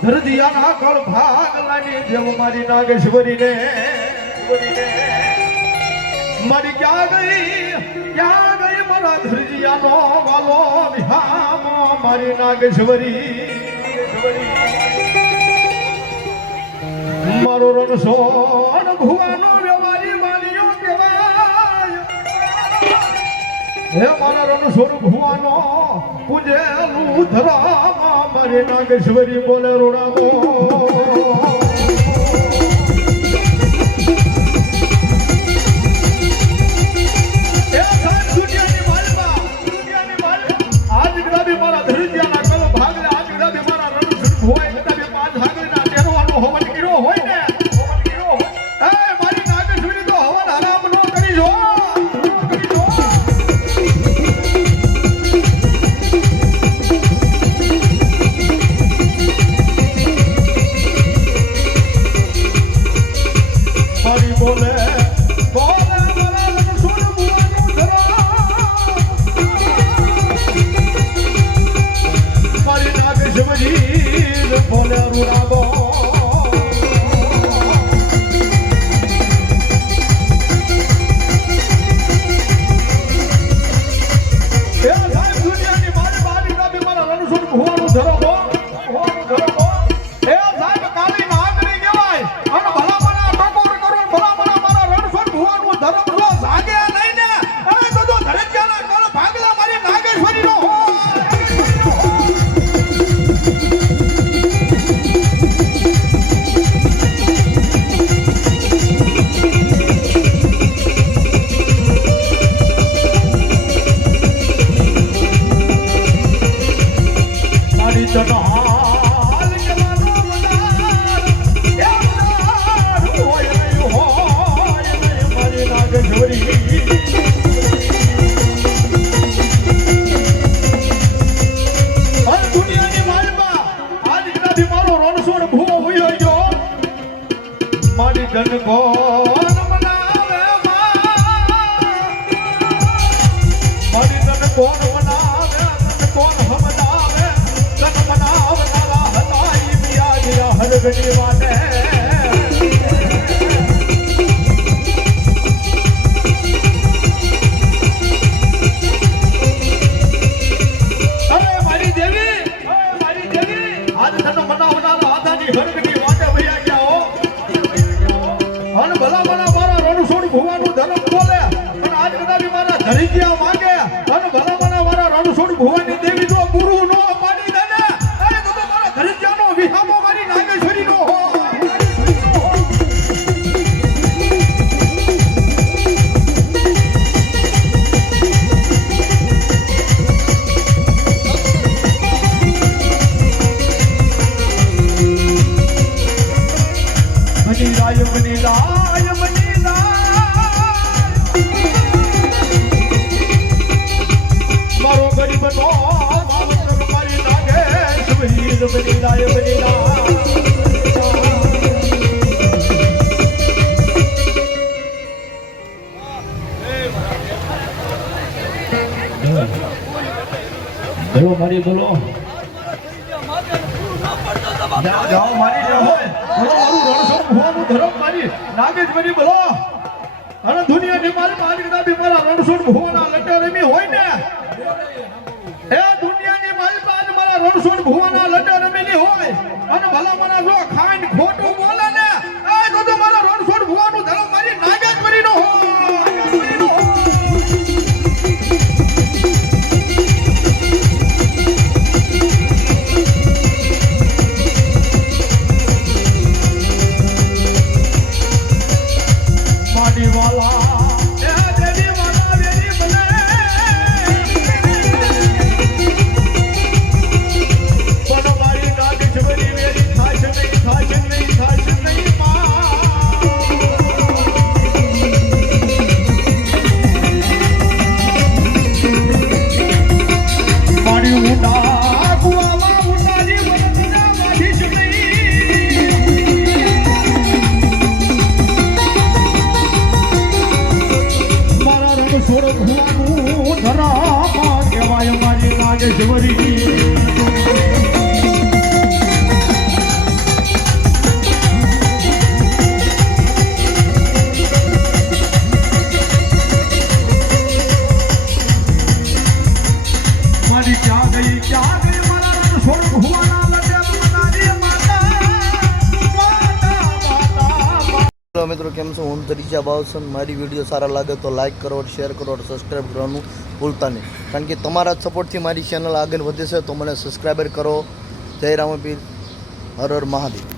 ધરતીયાના કળ ભાગ લાની દેવ મારી નાગેશ્વરી ને મારી ક્યાં ગઈ મારા ધરતીયાનો વાલો વિહામો મારી નાગેશ્વરી મારો રણસોણ ભુવાનો વ્યવહારી માનીઓ કહેવાય હે મારા રણસોણ ભુવાનો પૂજેલું ધરામા મારી નાગેશ્વરી બોલે રોડામો જન કોણ મનાવે મારી જન કોણ મનાવે જન કોણ સમજાવે જન મનાવે સ્વર્ગની વાટે ભુવાનું ધર્મ બોલે અને આજ કદાચ મારા ધરી ગયા માંગે અને ભલા મને મારા રણછોડ ભુવાની દેવી જો ગુરુ નો પાડી દે ને એ તો મારા ધરી ગયાનો વિહામો મારી નાગેશ્વરી નો મની રાય મની રાય મની બનો મારી નાગેશ્વરી બની રાય બની બોલો મારી બોલો જાઓ મારી જાઓ મારું રણછોડ ભુવાનું ધર્મ મારી નાગેશ્વરી બોલો અને દુનિયાની મારી મારી કદાચ મારા રણછોડ ભુવાના લટે રમી હોય ને એ દુનિયાની મારી પાસે મારા રણછોડ ભુવાના લટે રમેલી હોય અને ભલા મારા જો ખાંડ ખોટું બોલે ને એ તો મારા રણછોડ ભુવાનું ધર્મ મારી નાગેશ્વરી નો હોય માડી વાલા મિત્રો કેમ છો? હું તરીજા બાવસન. મારી વિડીયો સારા લાગે તો લાઇક કરો, શેર કરો, સબસ્ક્રાઈબ કરવાનું ભૂલતા નહીં, કારણ કે તમારા સપોર્ટથી મારી ચેનલ આગળ વધે છે. તો મને સબસ્ક્રાઈબર કરો. જય રામપીર, હર હર મહાદેવ.